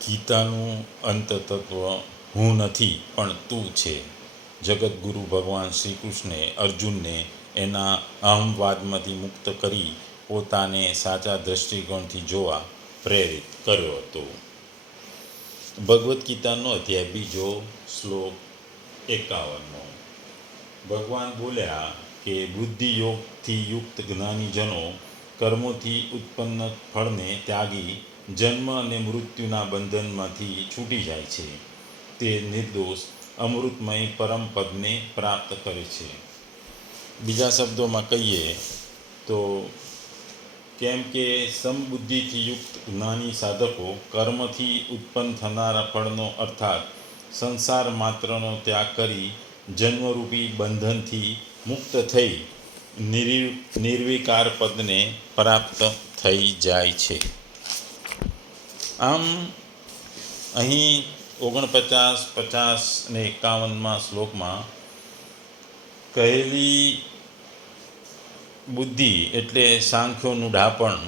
ગીતાનું અંતતત્વ હું નથી પણ તું છે. જગતગુરુ ભગવાન શ્રી કૃષ્ણે અર્જુનને એના અહંવાદમાંથી મુક્ત કરી પોતાને સાચા દૃષ્ટિકોણથી જોવા પ્રેરિત કર્યો હતો. ભગવદ્ ગીતાનો અધ્યાય 2 શ્લોક 51. ભગવાન બોલ્યા કે બુદ્ધિયોગથી યુક્ત જ્ઞાનીજનો કર્મોથી ઉત્પન્ન ફળને ત્યાગી જન્મ અને મૃત્યુના બંધનમાંથી છૂટી જાય છે. તે નિર્દોષ અમૃતમય પરમ પદને પ્રાપ્ત કરે છે. બીજા શબ્દોમાં કહીએ તો કેમ કે સમબુદ્ધિથી યુક્ત જ્ઞાની સાધકો કર્મથી ઉત્પન્ન થનારા ફળનો અર્થાત સંસાર માત્રનો ત્યાગ કરી જન્મરૂપી બંધનથી મુક્ત થઈ નિર્વિકાર પદને પ્રાપ્ત થઈ જાય છે. આમ અહીં 49, 50 અને 51 શ્લોકમાં કહેલી બુદ્ધિ એટલે સાંખ્યોનું ડાપણ,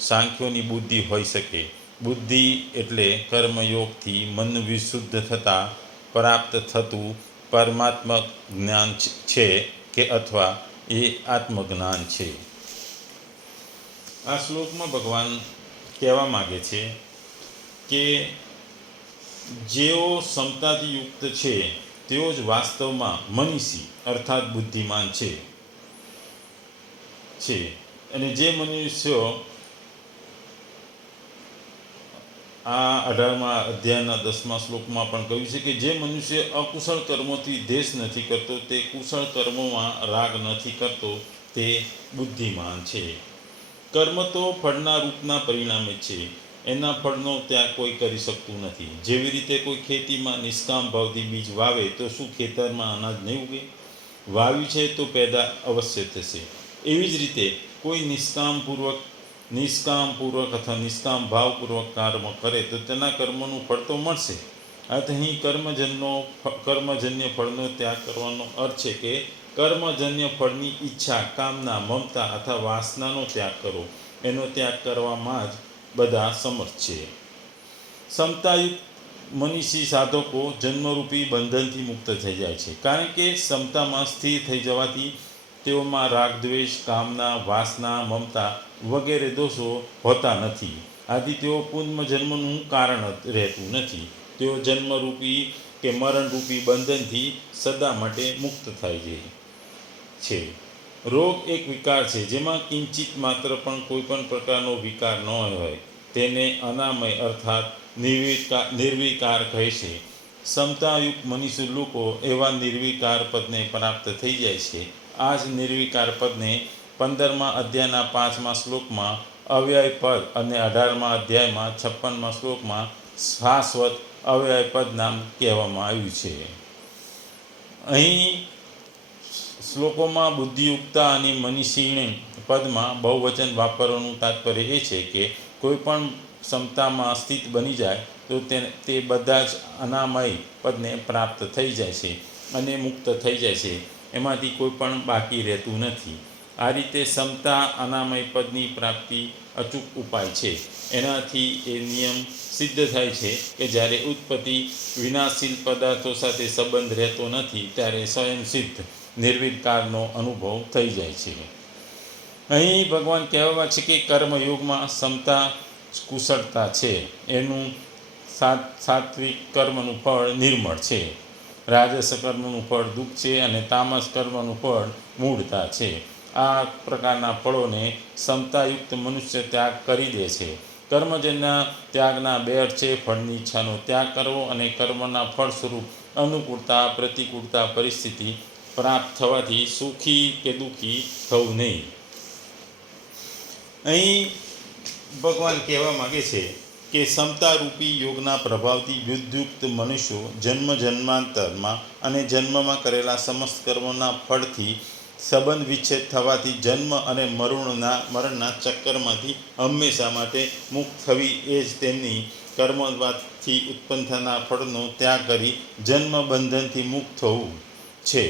સાંખ્યોની બુદ્ધિ હોઈ શકે. બુદ્ધિ એટલે કર્મયોગથી મન વિશુદ્ધ થતાં પ્રાપ્ત થતું પરમાત્મક જ્ઞાન છે કે અથવા એ આત્મજ્ઞાન છે. આ શ્લોકમાં ભગવાન કહેવા માગે છે કે જેઓ ક્ષમતાથી યુક્ત છે તેઓ જ વાસ્તવમાં મનીષી અર્થાત બુદ્ધિમાન છે. અને જે મનુષ્યો આ 18મા અધ્યાયના 10મા શ્લોકમાં પણ કહ્યું છે કે જે મનુષ્ય અકુશળ કર્મોથી દ્વેષ નથી કરતો, તે કુશળ કર્મોમાં રાગ નથી કરતો, તે બુદ્ધિમાન છે. કર્મ તો ફળના રૂપના પરિણામે છે. એના ફળનો ત્યાગ કોઈ કરી શકતું નથી. જેવી રીતે કોઈ ખેતીમાં નિષ્કામ ભાવથી બીજ વાવે તો શું ખેતરમાં અનાજ નહીં ઉગે? વાવ્યું છે તો પેદા અવશ્ય થશે. એવી જ રીતે કોઈ નિષ્કામપૂર્વક અથવા નિષ્કામ ભાવપૂર્વક કર્મ કરે તો તેના કર્મનું ફળ તો મળશે. અહીં કર્મજન્ય ફળનો ત્યાગ કરવાનો અર્થ છે કે કર્મજન્ય ફળની ઈચ્છા, કામના, મમતા અથવા વાસનાનો ત્યાગ કરો. એનો ત્યાગ કરવામાં જ બધા સમર્થ છે. ક્ષમતાયુક્ત મનીષી સાધકો જન્મરૂપી બંધનથી મુક્ત થઈ જાય છે. કારણ કે ક્ષમતામાં સ્થિર થઈ જવાથી તેઓમાં રાગ, દ્વેષ, કામના, વાસના, મમતા વગેરે દોષો હોતા નથી. આથી તેઓ પુનર્જન્મનું કારણ રહેતું નથી. તેઓ જન્મરૂપી કે મરણરૂપી બંધનથી સદા માટે મુક્ત થાય છે. રોગ એક વિકાર છે. જેમાં કિંચિત માત્ર પણ કોઈ પણ પ્રકારનો વિકાર ન હોય તેને અનામય અર્થાત નિર્વિકાર કહે છે. ક્ષમતાયુક્ત મનીષી લોકો એવા નિર્વિકાર પદને પ્રાપ્ત થઈ જાય છે. આ જ નિર્વિકાર પદને 15મા અધ્યાયના 5મા શ્લોકમાં અવ્યય પદ અને 18મા અધ્યાયમાં 56મા શ્લોકમાં શાશ્વત અવ્યય પદ નામ કહેવામાં આવ્યું છે. અહીં શ્લોકોમાં બુદ્ધિયુક્તા અને મનીષીણ પદમાં બહુવચન વાપરવાનું તાત્પર્ય એ છે કે કોઈ પણ ક્ષમતામાં સ્થિત બની જાય તો તે બધા જ અનામય પદને પ્રાપ્ત થઈ જાય છે અને મુક્ત થઈ જાય છે. એમાંથી કોઈ પણ બાકી રહેતું નથી. આ રીતે ક્ષમતા અનામય પદની પ્રાપ્તિ અચૂક ઉપાય છે. એનાથી એ નિયમ સિદ્ધ થાય છે કે જ્યારે ઉત્પત્તિ વિનાશીલ પદાર્થો સાથે સંબંધ રહેતો નથી ત્યારે સ્વયં સિદ્ધ નિર્વિકારનો અનુભવ થઈ જાય છે. અહીં ભગવાન કહેવા છે કે કર્મયોગમાં ક્ષમતા કુશળતા છે. એનું સાત્વિક કર્મનું ફળ નિર્મળ છે, રાજસ કર્મનું ફળ દુઃખ છે અને તામસ કર્મનું ફળ મૂઢતા છે. આ પ્રકારના ફળોને ક્ષમતાયુક્ત મનુષ્ય ત્યાગ કરી દે છે. કર્મજન્ય ત્યાગના 2 અર્થ છે: ફળની ઈચ્છાનો ત્યાગ કરવો અને કર્મના ફળ સ્વરૂપ અનુકૂળતા પ્રતિકૂળતા પરિસ્થિતિ પ્રાપ્ત થવાથી સુખી કે દુઃખી થવું નહીં. અહીં ભગવાન કહેવા માગે છે કે ક્ષમતારૂપી યોગના પ્રભાવથી બુદ્ધિયુક્ત મનુષ્યો જન્માંતરમાં અને જન્મમાં કરેલા સમસ્ત કર્મોના ફળથી સંબંધ વિચ્છેદ થવાથી જન્મ અને મરણના ચક્કરમાંથી હંમેશા માટે મુક્ત થવી એ જ તેમની કર્મવાદથી ઉત્પન્ન થનાર ફળનો ત્યાગ કરી જન્મ બંધનથી મુક્ત થવું છે.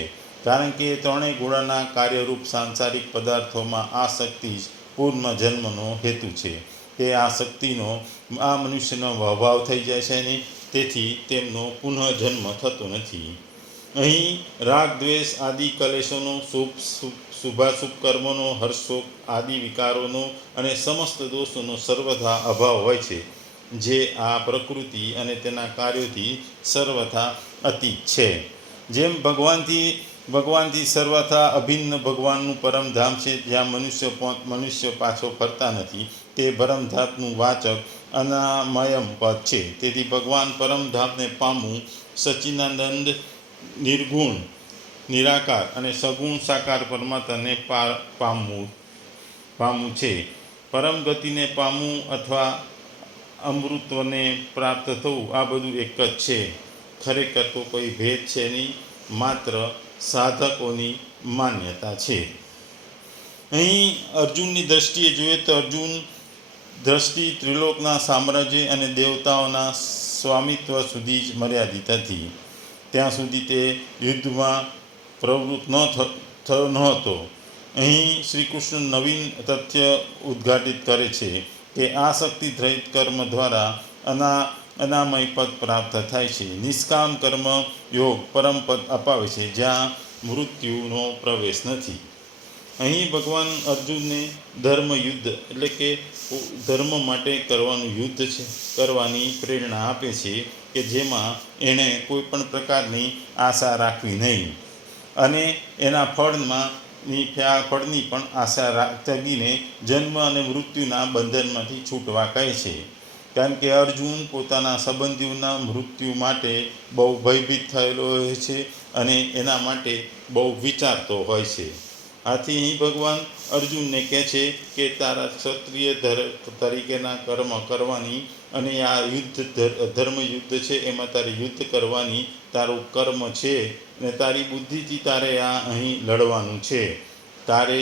કારણ કે ત્રણેય ગુણોના કાર્યરૂપ સાંસારિક પદાર્થોમાં આસક્તિ જ પૂર્વજન્મનો હેતુ છે. તે આ મનુષ્યનો અભાવ થઈ જાય છે અને તેથી તેમનો પુનઃજન્મ થતો નથી. અહીં રાગ દ્વેષ આદિ કલેશોનો, શુભાશુભ કર્મોનો, હર્ષોક આદિ વિકારોનો અને સમસ્ત દોષોનો સર્વથા અભાવ હોય છે, જે આ પ્રકૃતિ અને તેના કાર્યોથી સર્વથા અતીત છે. જેમ ભગવાનથી સર્વથા અભિન્ન ભગવાનનું પરમધામ છે, જ્યાં મનુષ્ય પાછો ફરતા નથી, તે પરમધામનું વાચક અનામયમ પદ છે. તેથી ભગવાન પરમધામને પામવું સચ્ચિદાનંદ, નિર્ગુણ, નિરાકાર અને સગુણ સાકાર પરમાત્માને પામવું છે. પરમ ગતિને પામવું અથવા અમૃતત્વને પ્રાપ્ત થવું, આ બધું એક જ છે. ખરેખર તો કોઈ ભેદ છે નહીં, માત્ર સાધકોની માન્યતા છે. અહીં અર્જુનની દ્રષ્ટિએ જોઈએ તો અર્જુન દ્રષ્ટિ ત્રિલોકના સામ્રાજ્ય અને દેવતાઓના સ્વામિત્વ સુધી જ મર્યાદિત હતી. ત્યાં સુધી તે યુદ્ધમાં પ્રવૃત્ત થયો નહોતો. અહીં શ્રીકૃષ્ણ નવીન તથ્ય ઉદ્ઘાટિત કરે છે કે આસક્તિ રહિત કર્મ દ્વારા અનામય પદ પ્રાપ્ત થાય છે. નિષ્કામ કર્મ યોગ પરમ પદ અપાવે છે, જ્યાં મૃત્યુનો પ્રવેશ નથી. અહીં ભગવાન અર્જુનને ધર્મયુદ્ધ એટલે કે ધર્મ માટે કરવાનું યુદ્ધ કરવાની પ્રેરણા આપે છે, કે જેમાં એણે કોઈ પણ પ્રકારની આશા રાખવી નહીં અને એના ફળની પણ આશા ત્યાગીને જન્મ અને મૃત્યુના બંધનમાંથી છૂટવા કહે છે. કારણ કે અર્જુન પોતાના સંબંધીઓના મૃત્યુ માટે બહુ ભયભીત થયેલો હોય છે અને એના માટે બહુ વિચારતો હોય છે. આથી અહીં ભગવાન અર્જુનને કહે છે કે તારા ક્ષત્રિય તરીકેના કર્મ કરવાની અને આ ધર્મયુદ્ધ છે, એમાં તારે યુદ્ધ કરવાની તારું કર્મ છે અને તારી બુદ્ધિથી તારે આ અહીં લડવાનું છે. તારે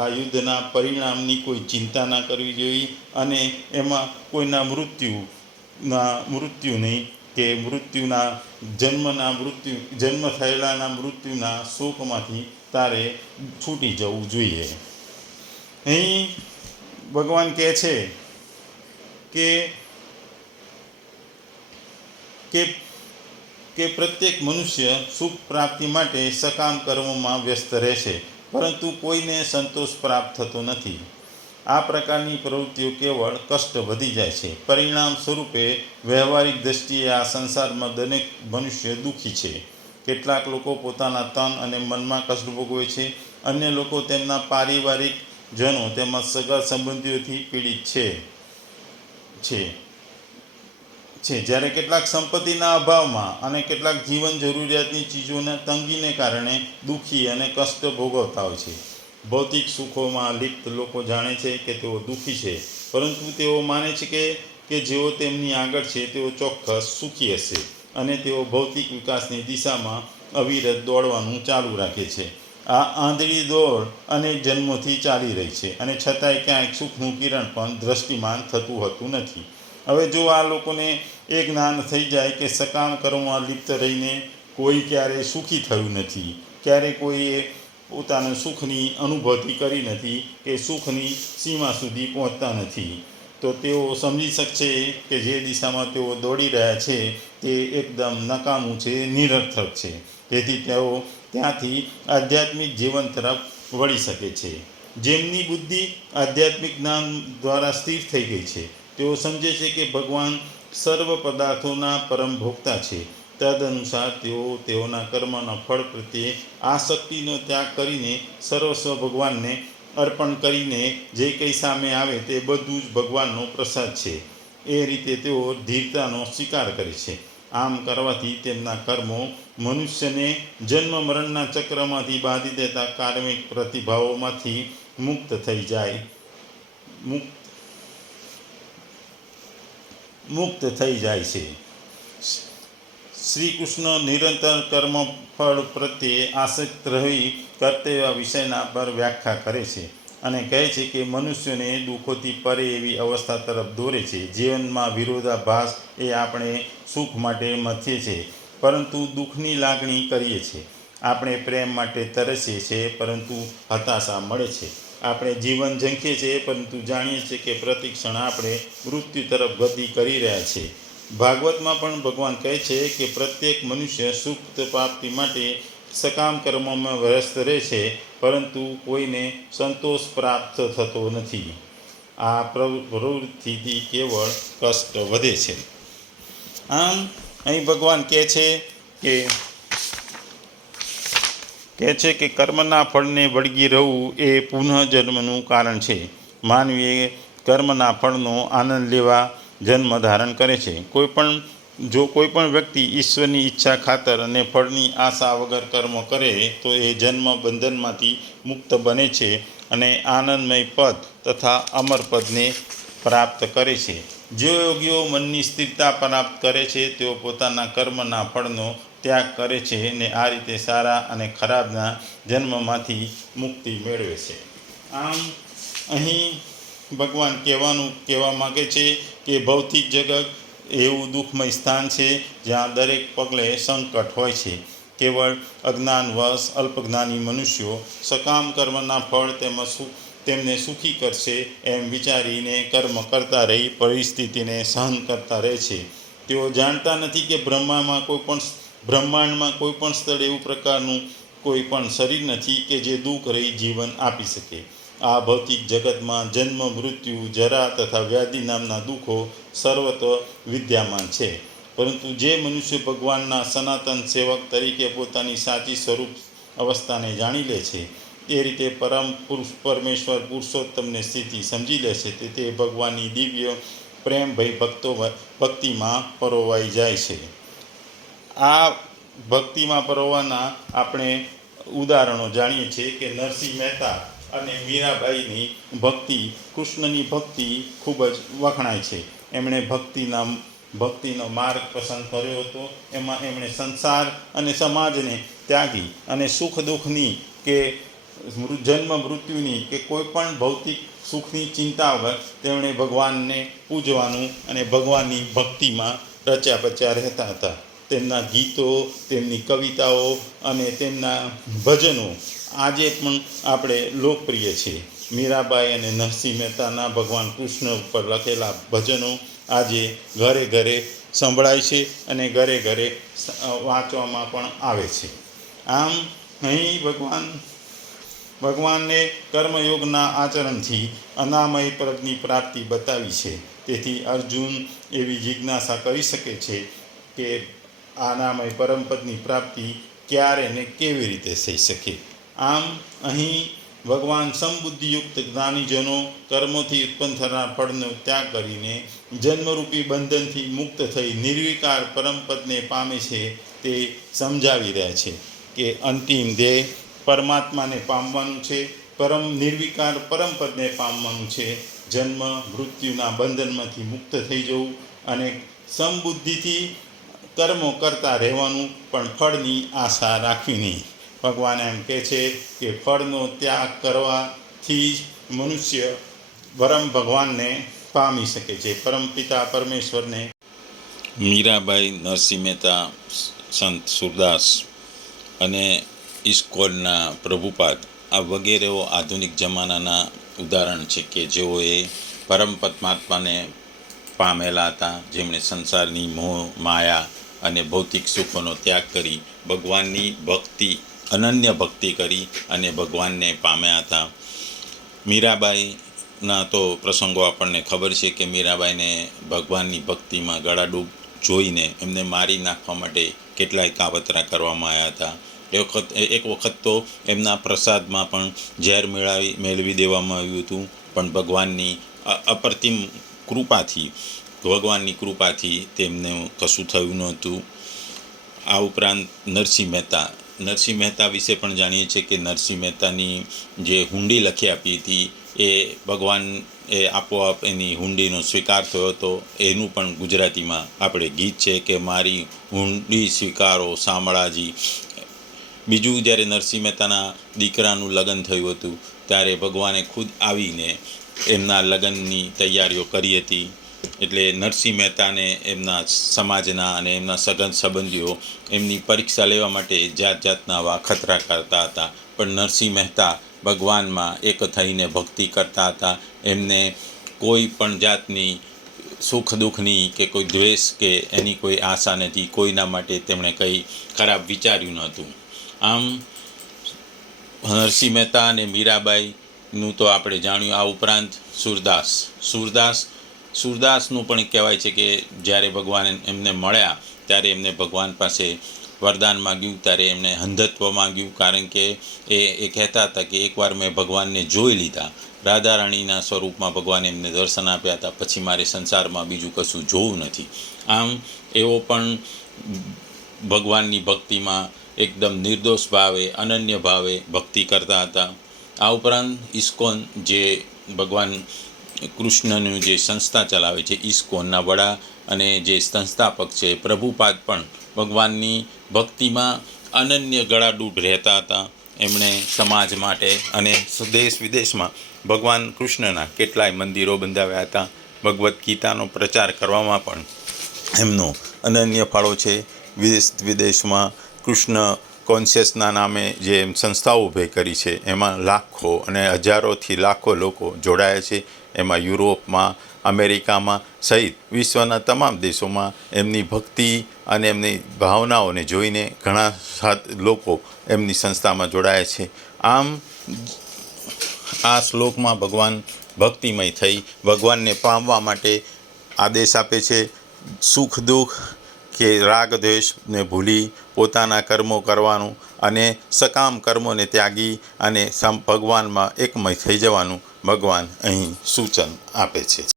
આ યુદ્ધના પરિણામની કોઈ ચિંતા ના કરવી જોઈએ અને એમાં કોઈના મૃત્યુ નહીં કે જન્મ થયેલાના મૃત્યુના શોકમાંથી તારે છૂટી જવું જોઈએ. અહીં ભગવાન કહે છે કે પ્રત્યેક મનુષ્ય સુખ પ્રાપ્તિ માટે સકામ કર્મોમાં વ્યસ્ત રહેશે, પરંતુ કોઈને સંતોષ પ્રાપ્ત થતો નથી. આ પ્રકારની પ્રવૃત્તિઓ કેવળ કષ્ટ વધી જાય છે. પરિણામ સ્વરૂપે વ્યવહારિક દ્રષ્ટિએ આ સંસારમાં દરેક મનુષ્ય દુઃખી છે. કેટલાક લોકો પોતાના તન અને મનમાં કષ્ટ ભોગવે છે. અન્ય લોકો તેમના પારિવારિક જનો તેમજ સગા સંબંધીઓથી પીડિત છે. જ્યારે કેટલાક સંપત્તિના અભાવમાં અને કેટલાક જીવન જરૂરિયાતની ચીજોના તંગીને કારણે દુઃખી અને કષ્ટ ભોગવતા હોય છે. ભૌતિક સુખોમાં લિપ્ત લોકો જાણે છે કે તેઓ દુઃખી છે, પરંતુ તેઓ માને છે કે જેઓ તેમની આગળ છે તેઓ ચોક્કસ સુખી હશે અને તેઓ ભૌતિક વિકાસની દિશામાં અવિરત દોડવાનું ચાલુ રાખે છે. આ આંધળી દોડ અનેક જન્મોથી ચાલી રહી છે અને છતાંય ક્યાંક સુખનું કિરણ પણ દ્રષ્ટિમાન થતું નથી. હવે જો આ લોકોને એ જ્ઞાન થઈ જાય કે સકામ કર્મમાં લિપ્ત રહીને કોઈ ક્યારેય સુખી થયું નથી, ક્યારે કોઈએ પોતાના સુખની અનુભૂતિ કરી નથી કે સુખની સીમા સુધી પહોંચતા નથી, તો તેઓ સમજી શકશે કે જે દિશામાં તેઓ દોડી રહ્યા છે તે એકદમ નકામું છે, નિરર્થક છે. તેથી તેઓ ત્યાંથી આધ્યાત્મિક જીવન તરફ વળી શકે છે. જેમની બુદ્ધિ આધ્યાત્મિક જ્ઞાન દ્વારા સ્થિર થઈ ગઈ છે, તેઓ સમજે છે કે ભગવાન સર્વ પદાર્થોના પરમ ભોક્તા છે. તદનુસાર તેઓના કર્મના ફળ પ્રત્યે આસક્તિનો ત્યાગ કરીને સર્વસ્વ ભગવાનને અર્પણ કરીને જે કંઈ સામે આવે તે બધું જ ભગવાનનો પ્રસાદ છે, એ રીતે તેઓ ધીરતાનો સ્વીકાર કરે છે. આમ કરવાથી તેમના કર્મો મનુષ્યને જન્મ મરણના ચક્રમાંથી બાંધી દેતા કાર્મિક પ્રતિભાવોમાંથી મુક્ત થઈ જાય છે. શ્રી કૃષ્ણ નિરંતર કર્મફળ પ્રત્યે આસક્ત રહી કર્તવ્ય વિષયના પર વ્યાખ્યા કરે છે અને કહે છે કે મનુષ્યને દુઃખોથી પરે એવી અવસ્થા તરફ દોરે છે. જીવનમાં વિરોધાભાસ એ આપણે સુખ માટે મથીએ છીએ પરંતુ દુઃખની લાગણી કરીએ છીએ. આપણે પ્રેમ માટે તરસીએ છીએ પરંતુ હતાશા મળે છે. આપણે જીવન ઝંખીએ છીએ, પરંતુ જાણીએ છીએ કે પ્રતિક્ષણ આપણે મૃત્યુ તરફ ગતિ કરી રહ્યા છીએ. ભાગવતમાં પણ ભગવાન કહે છે કે પ્રત્યેક મનુષ્ય સુખ પ્રાપ્તિ માટે સકામ કર્મોમાં વ્યસ્ત રહે છે, પરંતુ કોઈને સંતોષ પ્રાપ્ત થતો નથી. આ પ્રવૃત્તિથી કેવળ કષ્ટ વધે છે. આમ અહીં ભગવાન કહે છે કે કર્મના ફળને વળગી રહેવું એ પુનઃજન્મનું કારણ છે. માનવીએ કર્મના ફળનો આનંદ લેવા જન્મ ધારણ કરે છે. જો કોઈ પણ વ્યક્તિ ઈશ્વરની ઈચ્છા ખાતર અને ફળની આશા વગર કર્મ કરે તો એ જન્મ બંધનમાંથી મુક્ત બને છે અને આનંદમય પદ તથા અમર પદને પ્રાપ્ત કરે છે. જે યોગીઓ મનની સ્થિરતા પ્રાપ્ત કરે છે તેઓ પોતાના કર્મના ફળનો ત્યાગ કરે છે અને આ રીતે સારા અને ખરાબના જન્મમાંથી મુક્તિ મેળવે છે. આમ અહીં ભગવાન કહેવા માગે છે કે ભૌતિક જગત એવું દુઃખમય સ્થાન છે જ્યાં દરેક પગલે સંકટ હોય છે. કેવળ અજ્ઞાનવશ અલ્પજ્ઞાની મનુષ્યો સકામ કર્મના ફળ તેમને સુખી કરશે એમ વિચારીને કર્મ કરતા રહી પરિસ્થિતિને સહન કરતા રહે છે. તેઓ જાણતા નથી કે બ્રહ્માંડમાં કોઈ પણ સ્થળે એવું પ્રકારનું કોઈ પણ શરીર નથી કે જે દુઃખ રહી જીવન આપી શકે. આ ભૌતિક જગતમાં જન્મ, મૃત્યુ, જરા તથા વ્યાધિ નામના દુઃખો સર્વત્ર વિદ્યમાન છે. પરંતુ જે મનુષ્ય ભગવાનના સનાતન સેવક તરીકે પોતાની સાચી સ્વરૂપ અવસ્થાને જાણી લે છે, એ રીતે પરમેશ્વર પુરુષોત્તમને સ્થિતિ સમજી લે છે, તે ભગવાનની દિવ્ય પ્રેમભય ભક્તિમાં પરોવાઈ જાય છે. આ ભક્તિમાં પરોવાના આપણે ઉદાહરણો જાણીએ છીએ કે નરસિંહ મહેતા અને મીરાબાઈની ભક્તિ, કૃષ્ણની ભક્તિ ખૂબ જ વખણાય છે. એમણે ભક્તિનો માર્ગ પસંદ કર્યો હતો. એમાં એમણે સંસાર અને સમાજને ત્યાગી અને સુખ દુઃખની કે જન્મ મૃત્યુની કે કોઈ પણ ભૌતિક સુખની ચિંતા વગર તેમણે ભગવાનને પૂજવાનું અને ભગવાનની ભક્તિમાં રચ્યા પચ્યા રહેતા હતા. તેમના ગીતો, તેમની કવિતાઓ અને તેમના ભજનો આજે પણ આપણે લોકપ્રિય છે. મીરાબાઈ અને નરસિંહ મહેતાના ભગવાન કૃષ્ણ ઉપર લખેલા ભજનો આજે ઘરે ઘરે સંભળાય છે અને ઘરે ઘરે વાંચવામાં પણ આવે છે. આમ અહીં ભગવાનને કર્મયોગના આચરણથી અનામય પદની પ્રાપ્તિ બતાવી છે. તેથી અર્જુન એવી જિજ્ઞાસા કરી શકે છે કે અનામય પરમપદની પ્રાપ્તિ ક્યારે ને કેવી રીતે થઈ શકે. આમ અહીં ભગવાન સમબુદ્ધિયુક્ત જ્ઞાનીજનો કર્મોથી ઉત્પન્ન થનાર ફળનો ત્યાગ કરીને જન્મરૂપી બંધનથી મુક્ત થઈ નિર્વિકાર પરમપદને પામે છે. તે સમજાવી રહ્યા છે કે અંતિમ ધ્યેય પરમાત્માને પામવાનું છે, નિર્વિકાર પરમપદને પામવાનું છે. જન્મ મૃત્યુના બંધનમાંથી મુક્ત થઈ જવું અને સમબુદ્ધિથી કર્મો કરતા રહેવાનું, પણ ફળની આશા રાખવી નહીં. ભગવાન એમ કહે છે કે ફળનો ત્યાગ કરવાથી મનુષ્ય ભગવાનને પામી શકે છે, પરમપિતા પરમેશ્વરને. મીરાબાઈ, નરસિંહ મહેતા, સંત સુરદાસ અને ઇસ્કોનના પ્રભુપાદ આ વગેરેઓ આધુનિક જમાનાના ઉદાહરણ છે કે જેઓએ પરમ પરમાત્માને પામેલા હતા, જેમણે સંસારની મોહ માયા અને ભૌતિક સુખોનો ત્યાગ કરી ભગવાનની ભક્તિ, અનન્ય ભક્તિ કરી અને ભગવાનને પામ્યા હતા. મીરાબાઈના તો પ્રસંગો આપણને ખબર છે કે મીરાબાઈને ભગવાનની ભક્તિમાં ગળાડૂબ જોઈને એમને મારી નાખવા માટે કેટલાય કાવતરા કરવામાં આવ્યા હતા. એક વખત તો એમના પ્રસાદમાં પણ ઝેર મેળવી દેવામાં આવ્યું હતું, પણ ભગવાનની અપ્રતિમ કૃપાથી તેમને કશું થયું નહોતું. આ ઉપરાંત નરસિંહ મહેતા વિશે પણ જાણીએ છીએ કે નરસિંહ મહેતાની જે હુંડી લખી આપી હતી એ ભગવાન આપોઆપ એની હુંડીનો સ્વીકાર થયો હતો. એનું પણ ગુજરાતીમાં આપણે ગીત છે કે મારી હુંડી સ્વીકારો શામળાજી. બીજું, જ્યારે નરસિંહ મહેતાના દીકરાનું લગ્ન થયું હતું ત્યારે ભગવાને ખુદ આવીને એમના લગ્નની તૈયારીઓ કરી હતી. એટલે નરસિંહ મહેતાને એમના સમાજના અને એમના સગન સંબંધીઓ એમની પરીક્ષા લેવા માટે જાતના આવા ખતરા કરતા હતા. પણ નરસિંહ મહેતા ભગવાનમાં એક થઈને ભક્તિ કરતા હતા. એમને કોઈ પણ જાતની સુખ દુઃખની કે કોઈ દ્વેષ કે એની કોઈ આશા નથી. કોઈના માટે તેમણે કંઈ ખરાબ વિચાર્યું નહોતું. આમ નરસિંહ મહેતા અને મીરાબાઈનું તો આપણે જાણ્યું. આ ઉપરાંત સુરદાસનું પણ કહેવાય છે કે જ્યારે ભગવાન એમને મળ્યા ત્યારે એમને ભગવાન પાસે વરદાન માગ્યું, ત્યારે એમને અંધત્વ માગ્યું. કારણ કે એ કહેતા હતા કે એકવાર મેં ભગવાનને જોઈ લીધા, રાધા રાણીના સ્વરૂપમાં ભગવાને એમને દર્શન આપ્યા હતા, પછી મારે સંસારમાં બીજું કશું જોવું નથી. આમ એવો પણ ભગવાનની ભક્તિમાં એકદમ નિર્દોષ ભાવે, અનન્ય ભાવે ભક્તિ કરતા હતા. આ ઉપરાંત ઇસ્કોન, જે ભગવાન કૃષ્ણનું જે સંસ્થા ચલાવે છે, ઇસ્કોનના વડા અને જે સંસ્થાપક છે પ્રભુપાદ પણ ભગવાનની ભક્તિમાં અનન્ય ગળાડૂબ રહેતા હતા. એમણે સમાજ માટે અને દેશ વિદેશમાં ભગવાન કૃષ્ણના કેટલાય મંદિરો બંધાવ્યા હતા. ભગવદ્ ગીતાનો પ્રચાર કરવામાં પણ એમનો અનન્ય ફાળો છે. વિદેશમાં કૃષ્ણ કોન્શિયસના નામે જે સંસ્થાઓ ઊભી કરી છે, એમાં લાખો અને હજારોથી લાખો લોકો જોડાયા છે. એમાં યુરોપમાં, અમેરિકામાં સહિત વિશ્વના તમામ દેશોમાં એમની ભક્તિ અને એમની ભાવનાઓને જોઈને ઘણા લોકો એમની સંસ્થામાં જોડાયા છે. આમ આ શ્લોકમાં ભગવાન ભક્તિમય થઈ ભગવાનને પામવા માટે આદેશ આપે છે. સુખ દુઃખ કે રાગ દ્વેષને ભૂલી પોતાના કર્મો કરવાનું અને સકામ કર્મોને ત્યાગી અને ભગવાનમાં એકમય થઈ જવાનું ભગવાન અહીં સૂચન આપે છે.